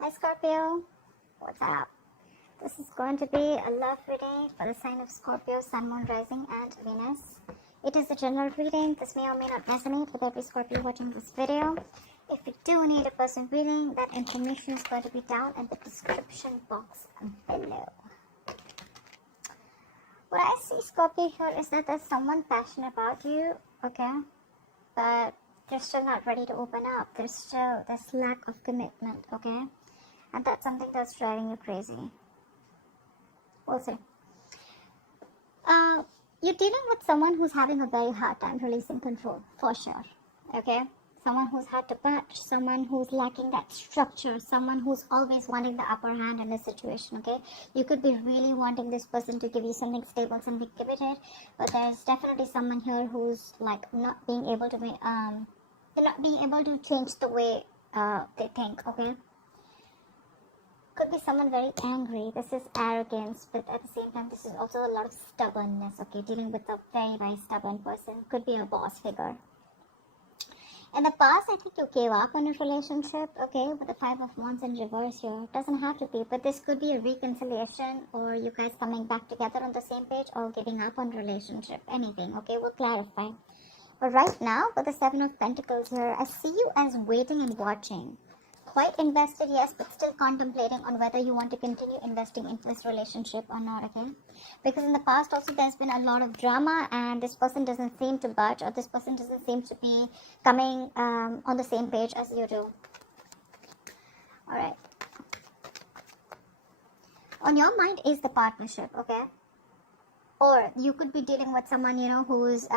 Hi Scorpio, what's up? This is going to be a love reading for the sign of Scorpio, Sun, Moon, Rising and Venus. It is a general reading. This may or may not resonate with every Scorpio watching this video. If you do need a personal reading, that information is going to be down in the description box below. What I see, Scorpio, here is that there's someone passionate about you, okay? But they're still not ready to open up. There's still this lack of commitment, okay? And that's something that's driving you crazy. We'll see. You're dealing with someone who's having a very hard time releasing control, for sure. Okay? Someone who's hard to patch, someone who's lacking that structure, someone who's always wanting the upper hand in a situation, okay? You could be really wanting this person to give you something stable, something committed, but there's definitely someone here who's like not being able to they're not being able to change the way they think, okay? Could be someone very angry. This is arrogance, but at the same time, this is also a lot of stubbornness, okay? Dealing with a very, very stubborn person. Could be a boss figure. In the past, I think you gave up on a relationship, okay? With the Five of Wands in reverse here. It doesn't have to be, but this could be a reconciliation or you guys coming back together on the same page or giving up on relationship. Anything, okay? We'll clarify. But right now, with the Seven of Pentacles here, I see you as waiting and watching. Quite invested, yes, but still contemplating on whether you want to continue investing into this relationship or not, okay? Because in the past also there's been a lot of drama and this person doesn't seem to budge or this person doesn't seem to be coming on the same page as you do. Alright. On your mind is the partnership, okay? Or you could be dealing with someone, you know, who's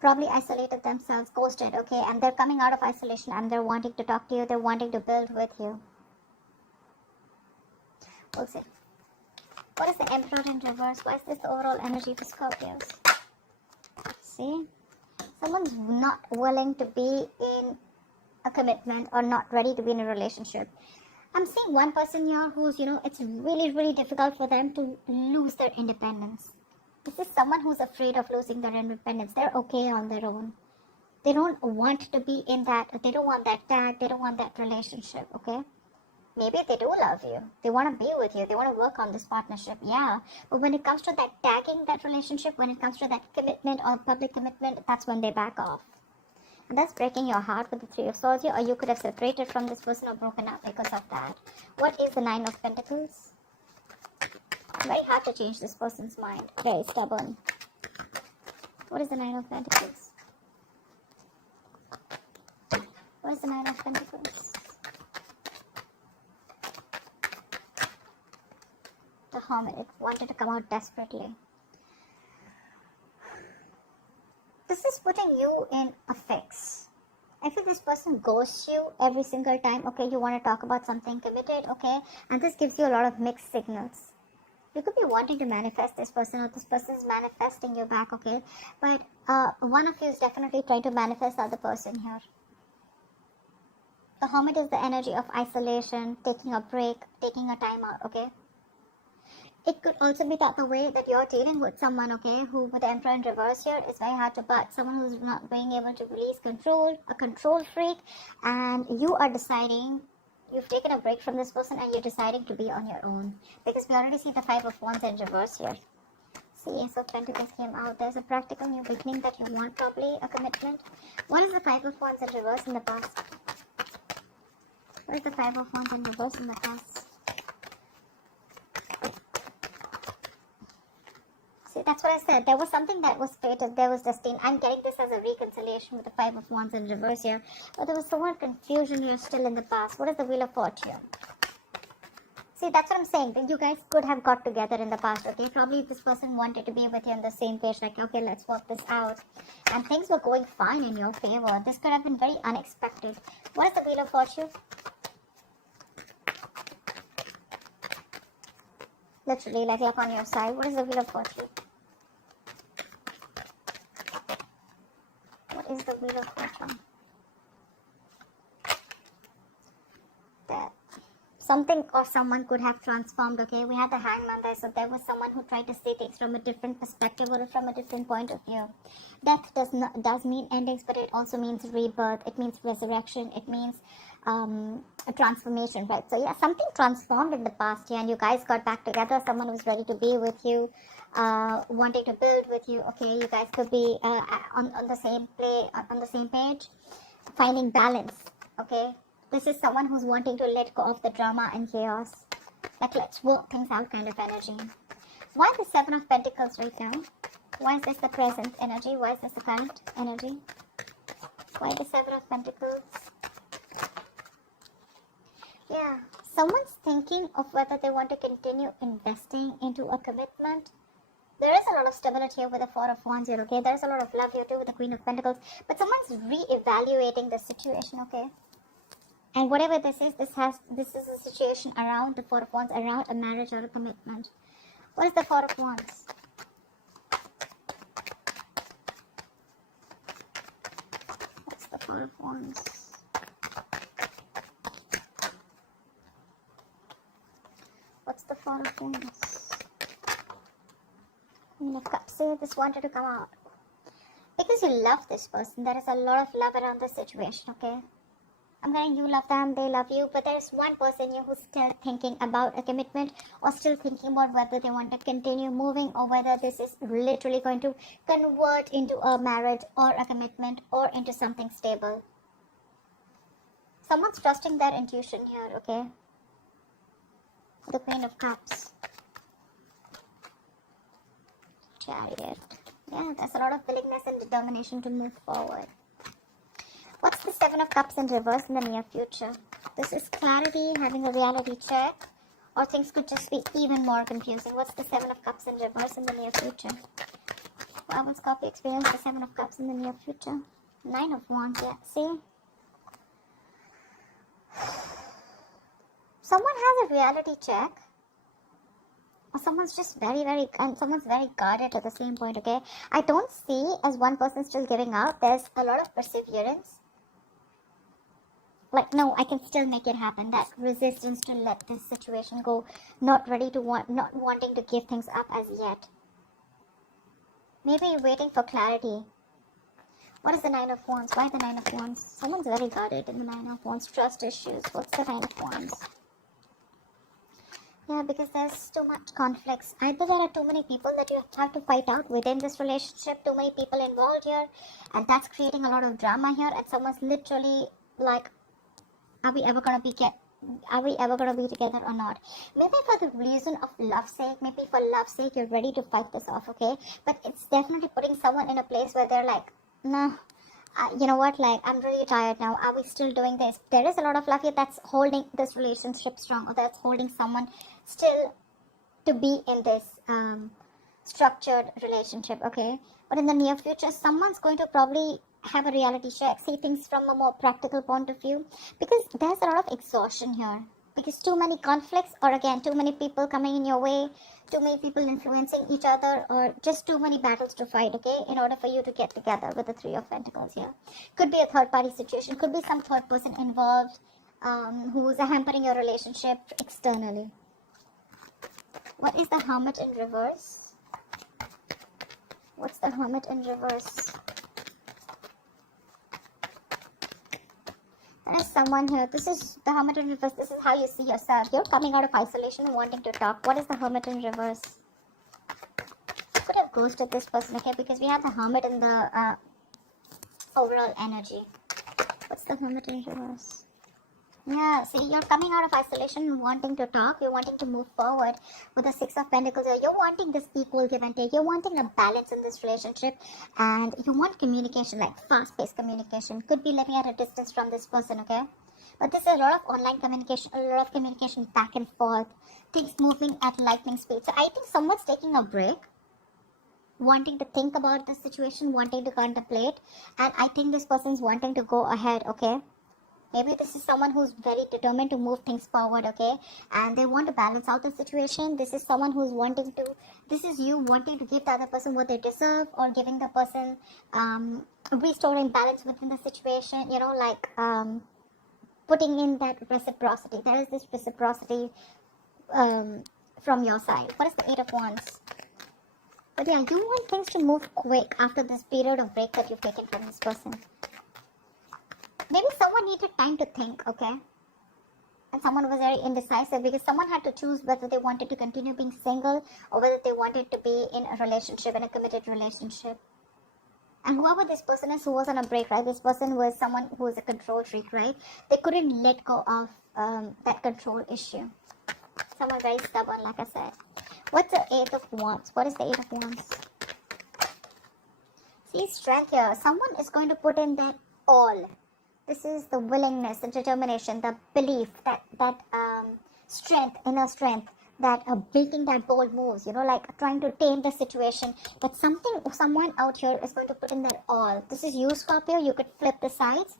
probably isolated themselves, ghosted, okay, and they're coming out of isolation and they're wanting to talk to you, they're wanting to build with you. We'll see. What is the Emperor in reverse? Why is this the overall energy for Scorpios? See? Someone's not willing to be in a commitment or not ready to be in a relationship. I'm seeing one person here who's, you know, it's really, really difficult for them to lose their independence. This is someone who's afraid of losing their independence. They're okay on their own. They don't want to be in that, they don't want that tag, they don't want that relationship, okay? Maybe they do love you. They want to be with you. They want to work on this partnership, yeah. But when it comes to that tagging, that relationship, when it comes to that commitment or public commitment, that's when they back off. And that's breaking your heart with the Three of Swords here, or you could have separated from this person or broken up because of that. What is the Nine of Pentacles? Very hard to change this person's mind. Very stubborn. What is the Nine of Pentacles? What is the Nine of Pentacles? The Hermit. It wanted to come out desperately. This is putting you in a fix. I feel this person ghosts you every single time. Okay, you want to talk about something committed, okay? And this gives you a lot of mixed signals. You could be wanting to manifest this person or this person is manifesting you back, okay? But one of you is definitely trying to manifest the other person here. The Hermit is the energy of isolation, taking a break, taking a time out, okay? It could also be that the way that you're dealing with someone, okay, who with the Emperor in reverse here is very hard to budge. Someone who's not being able to release control, a control freak, and you are deciding. You've taken a break from this person and you're deciding to be on your own. Because we already see the Five of Wands in reverse here. See, Ace of Pentacles came out. There's a practical new beginning that you want, probably a commitment. What is the Five of Wands in reverse in the past? What is the Five of Wands in reverse in the past? See, that's what I said. There was something that was fated. There was destined. I'm getting this as a reconciliation with the Five of Wands in reverse here. But there was so much confusion here still in the past. What is the Wheel of Fortune? See, that's what I'm saying. That you guys could have got together in the past, okay? Probably this person wanted to be with you on the same page. Like, okay, let's work this out. And things were going fine in your favor. This could have been very unexpected. What is the Wheel of Fortune? Literally, like luck on your side. What is the Wheel of Fortune? What is the Wheel of Fortune? That something or someone could have transformed, okay? We had the Hangman there, so there was someone who tried to see things from a different perspective or from a different point of view. Death does mean endings, but it also means rebirth. It means resurrection. It means a transformation, right? So yeah, something transformed in the past here, and you guys got back together. Someone who's ready to be with you, wanting to build with you. Okay, you guys could be on the same on the same page, finding balance. Okay, this is someone who's wanting to let go of the drama and chaos. Like, let's work things out kind of energy. Why the Seven of Pentacles right now? Why is this the present energy? Why is this the current energy? Why the Seven of Pentacles? Yeah, someone's thinking of whether they want to continue investing into a commitment. There is a lot of stability here with the Four of Wands here, okay? There's a lot of love here too with the Queen of Pentacles. But someone's re-evaluating the situation, okay? And whatever this is a situation around the Four of Wands, around a marriage or a commitment. What is the Four of Wands? What's the Four of Wands? What's the Four of Wands? Queen of Cups. See, this wanted to come out. Because you love this person. There is a lot of love around this situation, okay? I'm saying you love them, they love you, but there's one person here who's still thinking about a commitment or still thinking about whether they want to continue moving or whether this is literally going to convert into a marriage or a commitment or into something stable. Someone's trusting their intuition here, okay? The Queen of Cups. Chariot. Yeah, there's a lot of willingness and determination to move forward. What's the Seven of Cups in reverse in the near future? This is clarity, having a reality check, or things could just be even more confusing. What's the Seven of Cups in reverse in the near future? Why will Scorpio experience the Seven of Cups in the near future? Nine of Wands, yeah. See? Someone has a reality check. Or someone's just someone's very guarded at the same point, okay? I don't see as one person still giving up. There's a lot of perseverance. Like, no, I can still make it happen. That resistance to let this situation go, not wanting to give things up as yet. Maybe you're waiting for clarity. What is the Nine of Wands? Why the Nine of Wands? Someone's very guarded in the Nine of Wands. Trust issues. What's the Nine of Wands? Yeah, because there's too much conflicts. Either there are too many people that you have to fight out within this relationship, too many people involved here, and that's creating a lot of drama here, and someone's literally like, are we ever gonna be together or not? Maybe for the reason of love's sake, maybe for love's sake, you're ready to fight this off, okay? But it's definitely putting someone in a place where they're like, nah, you know what, like, I'm really tired now. Are we still doing this? There is a lot of love here that's holding this relationship strong, or that's holding someone still to be in this structured relationship, okay? But in the near future, someone's going to probably have a reality check, see things from a more practical point of view, because there's a lot of exhaustion here, because too many conflicts, or again, too many people coming in your way, too many people influencing each other, or just too many battles to fight, okay, in order for you to get together with the Three of Pentacles here. Could be a third party situation, could be some third person involved who's hampering your relationship externally. What is the Hermit in reverse? What's the Hermit in reverse? There is someone here. This is the Hermit in reverse. This is how you see yourself. You're coming out of isolation and wanting to talk. What is the Hermit in reverse? You could have ghosted this person, okay? Because we have the Hermit in the overall energy. What's the Hermit in reverse? Yeah, see, you're coming out of isolation and wanting to talk. You're wanting to move forward with the Six of Pentacles. You're wanting this equal give and take. You're wanting a balance in this relationship. And you want communication, like fast-paced communication. Could be living at a distance from this person, okay? But there's a lot of online communication, a lot of communication back and forth. Things moving at lightning speed. So I think someone's taking a break, wanting to think about the situation, wanting to contemplate. And I think this person's wanting to go ahead, okay? Maybe this is someone who's very determined to move things forward, okay? And they want to balance out the situation. This is someone who's this is you wanting to give the other person what they deserve, or giving the person, restoring balance within the situation, you know, like, putting in that reciprocity. There is this reciprocity from your side. What is the Eight of Wands? But yeah, you want things to move quick after this period of break that you've taken from this person. Maybe someone needed time to think, okay? And someone was very indecisive because someone had to choose whether they wanted to continue being single or whether they wanted to be in a relationship, in a committed relationship. And whoever this person is who was on a break, right? This person was someone who was a control freak, right? They couldn't let go of that control issue. Someone very stubborn, like I said. What's the Eight of Wands? What is the Eight of Wands? See, strength here. Someone is going to put in their all. This is the willingness, the determination, the belief, that strength, inner strength, that making that bold moves, you know, like trying to tame the situation. But someone out here is going to put in their all. This is you, Scorpio. You could flip the sides,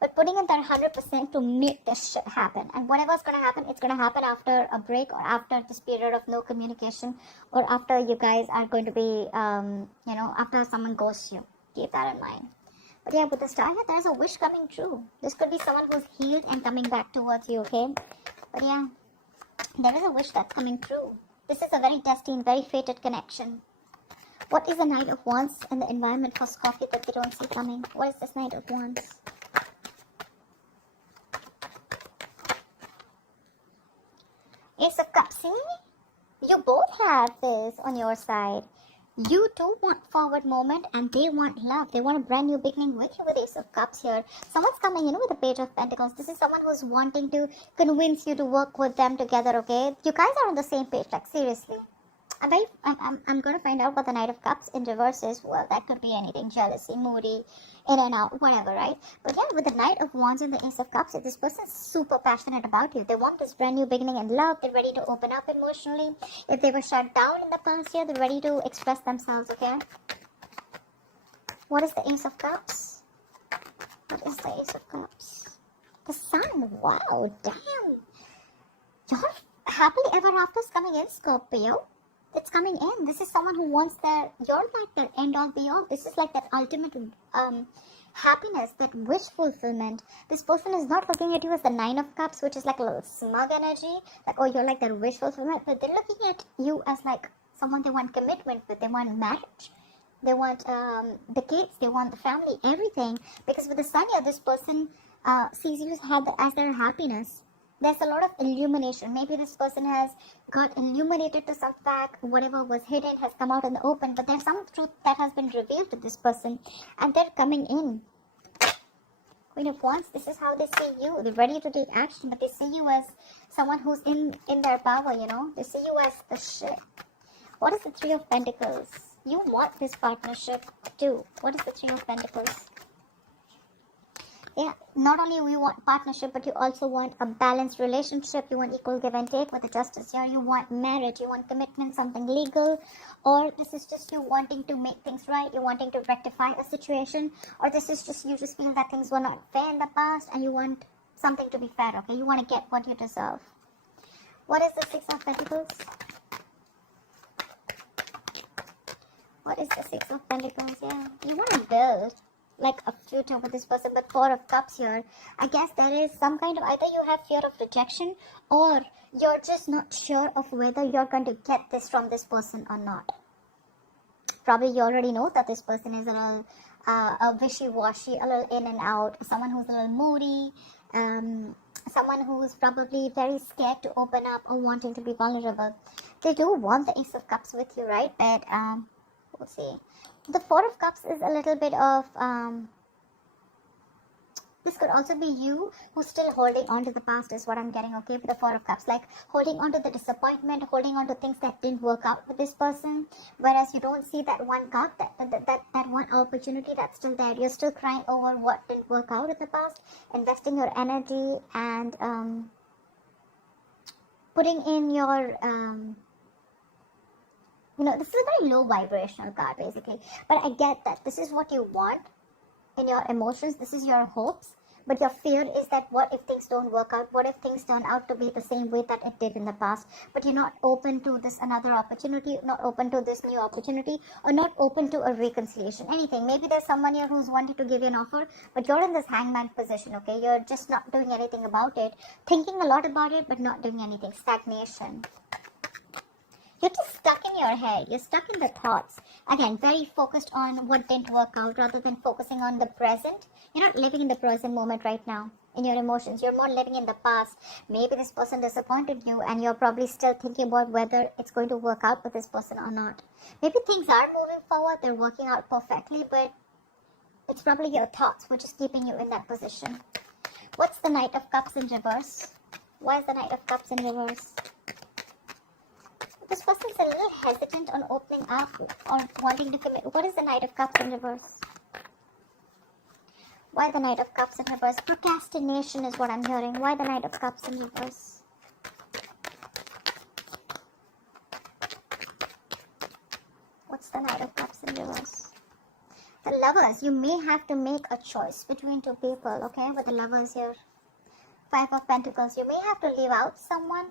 but putting in their 100% to make this shit happen. And whatever's going to happen, it's going to happen after a break or after this period of no communication, or after you guys are going to be, you know, after someone ghosts you. Keep that in mind. But yeah, with the star here, there's a wish coming true. This could be someone who's healed and coming back towards you, okay? But yeah, there is a wish that's coming true. This is a very destined, very fated connection. What is the Knight of Wands in the environment for Scorpio that they don't see coming? What is this Knight of Wands? Ace of Cups. See? You both have this on your side. You too want forward moment and they want love. They want a brand new beginning with you with Ace of Cups here. Someone's coming in with the Page of Pentacles. This is someone who's wanting to convince you to work with them together, okay? You guys are on the same page, like seriously. I'm going to find out what the Knight of Cups in reverse is. Well, that could be anything. Jealousy, moody, in and out, whatever, right? But yeah, with the Knight of Wands and the Ace of Cups, this person's super passionate about you. They want this brand new beginning in love. They're ready to open up emotionally. If they were shut down in the past year, they're ready to express themselves, okay? What is the Ace of Cups? What is the Ace of Cups? The Sun. Wow, damn. Your happily ever after is coming in, Scorpio. It's coming in. This is someone who wants you're like their end all be all. This is like that ultimate happiness, that wish fulfillment. This person is not looking at you as the Nine of Cups, which is like a little smug energy, like, oh, you're like their wish fulfillment, but they're looking at you as like someone they want commitment with. They want marriage. They want the kids. They want the family, everything. Because with the Sun here, this person sees you as their happiness. There's a lot of illumination. Maybe this person has got illuminated to some fact. Whatever was hidden has come out in the open. But there's some truth that has been revealed to this person. And they're coming in. Queen of Wands, this is how they see you. They're ready to take action. But they see you as someone who's in their power, you know. They see you as the shit. What is the Three of Pentacles? You want this partnership too. What is the Three of Pentacles? Yeah, not only you want partnership, but you also want a balanced relationship. You want equal give and take with the Justice here. You want marriage, you want commitment, something legal, or this is just you wanting to make things right. You're wanting to rectify a situation, or this is just you just feel that things were not fair in the past and you want something to be fair, okay? You want to get what you deserve. What is the Six of Pentacles? What is the Six of Pentacles? Yeah, you want to build like a future with this person, but Four of Cups here, I guess there is some kind of, either you have fear of rejection or you're just not sure of whether you're going to get this from this person or not. Probably you already know that this person is a little wishy-washy, a little in and out, someone who's a little moody, someone who's probably very scared to open up or wanting to be vulnerable. They do want the Ace of Cups with you, right? But we'll see. The Four of Cups is a little bit of, this could also be you who's still holding on to the past is what I'm getting, okay, with the Four of Cups. Like holding on to the disappointment, holding on to things that didn't work out with this person. Whereas you don't see that one cup, that one opportunity that's still there. You're still crying over what didn't work out in the past, investing your energy and putting in your... you know, this is a very low vibrational card basically, but I get that this is what you want in your emotions, this is your hopes, but your fear is that what if things don't work out, what if things turn out to be the same way that it did in the past, but you're not open to this another opportunity, not open to this new opportunity, or not open to a reconciliation, anything. Maybe there's someone here who's wanting to give you an offer, but you're in this hangman position, okay, you're just not doing anything about it, thinking a lot about it, but not doing anything, stagnation. You're just stuck in your head. You're stuck in the thoughts. Again, very focused on what didn't work out rather than focusing on the present. You're not living in the present moment right now in your emotions. You're more living in the past. Maybe this person disappointed you and you're probably still thinking about whether it's going to work out with this person or not. Maybe things are moving forward. They're working out perfectly, but it's probably your thoughts which is keeping you in that position. What's the Knight of Cups in reverse? Why is the Knight of Cups in reverse? This person's a little hesitant on opening up or wanting to commit. What is the Knight of Cups in reverse? Why the Knight of Cups in reverse? Procrastination is what I'm hearing. Why the Knight of Cups in reverse? What's the Knight of Cups in reverse? The Lovers, you may have to make a choice between two people, okay? With the Lovers here. Five of Pentacles, you may have to leave out someone.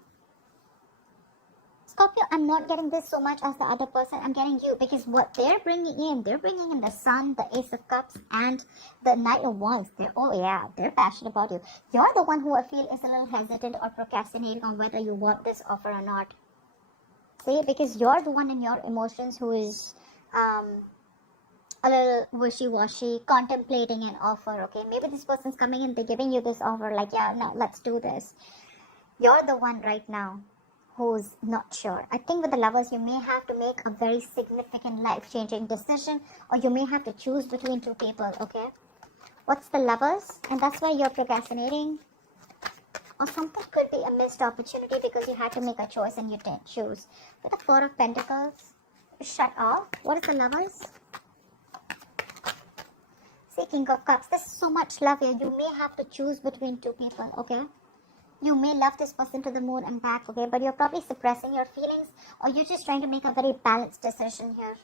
Scorpio, I'm not getting this so much as the other person. I'm getting you because what they're bringing in the Sun, the Ace of Cups, and the Knight of Wands. They're passionate about you. You're the one who I feel is a little hesitant or procrastinating on whether you want this offer or not. See, because you're the one in your emotions who is a little wishy-washy, contemplating an offer, okay? Maybe this person's coming in, they're giving you this offer, like, yeah, no, let's do this. You're the one right now who's not sure. I think with the Lovers, you may have to make a very significant life-changing decision, or you may have to choose between two people, okay? What's the Lovers? And that's why you're procrastinating. Or something could be a missed opportunity because you had to make a choice and you didn't choose. With the Four of Pentacles, shut off. What is the Lovers? See, King of Cups. There's so much love here. You may have to choose between two people, okay? You may love this person to the moon and back, okay? But you're probably suppressing your feelings, or you're just trying to make a very balanced decision here.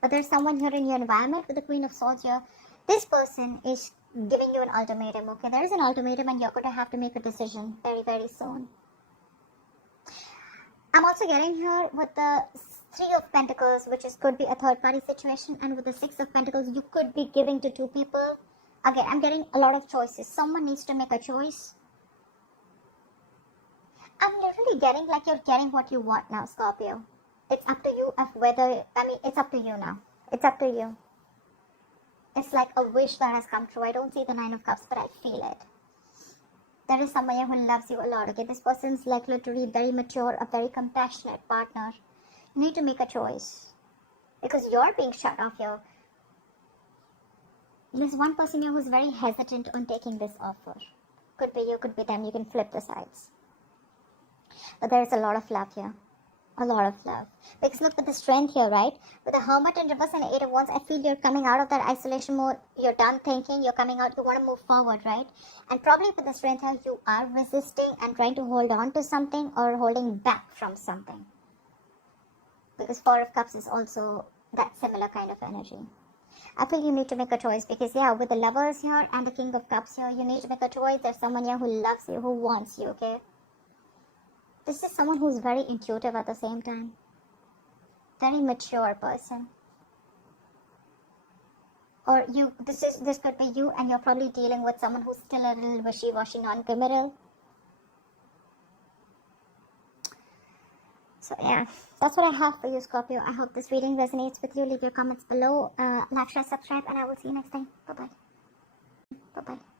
But there's someone here in your environment with the Queen of Swords here. This person is giving you an ultimatum, okay? There is an ultimatum and you're going to have to make a decision very, very soon. I'm also getting here with the Three of Pentacles, which could be a third-party situation, and with the Six of Pentacles, you could be giving to two people. Again, I'm getting a lot of choices. Someone needs to make a choice. I'm literally getting like you're getting what you want now, Scorpio. It's up to you of whether, it's up to you now. It's up to you. It's like a wish that has come true. I don't see the Nine of Cups, but I feel it. There is someone here who loves you a lot, okay? This person's like literally very mature, a very compassionate partner. You need to make a choice. Because you're being shut off here. There's one person here who's very hesitant on taking this offer. Could be you, could be them. You can flip the sides. But there is a lot of love here. A lot of love. Because look at the strength here, right? With the Hermit in reverse and the Eight of Wands, I feel you're coming out of that isolation mode. You're done thinking. You're coming out. You want to move forward, right? And probably with the strength here, you are resisting and trying to hold on to something or holding back from something. Because Four of Cups is also that similar kind of energy. I feel you need to make a choice because, yeah, with the Lovers here and the King of Cups here, you need to make a choice. There's someone here who loves you, who wants you, okay? This is someone who's very intuitive at the same time. Very mature person. Or this could be you and you're probably dealing with someone who's still a little wishy-washy, non-committal. So yeah, that's what I have for you, Scorpio. I hope this reading resonates with you. Leave your comments below. Like, share, subscribe, and I will see you next time. Bye-bye. Bye-bye.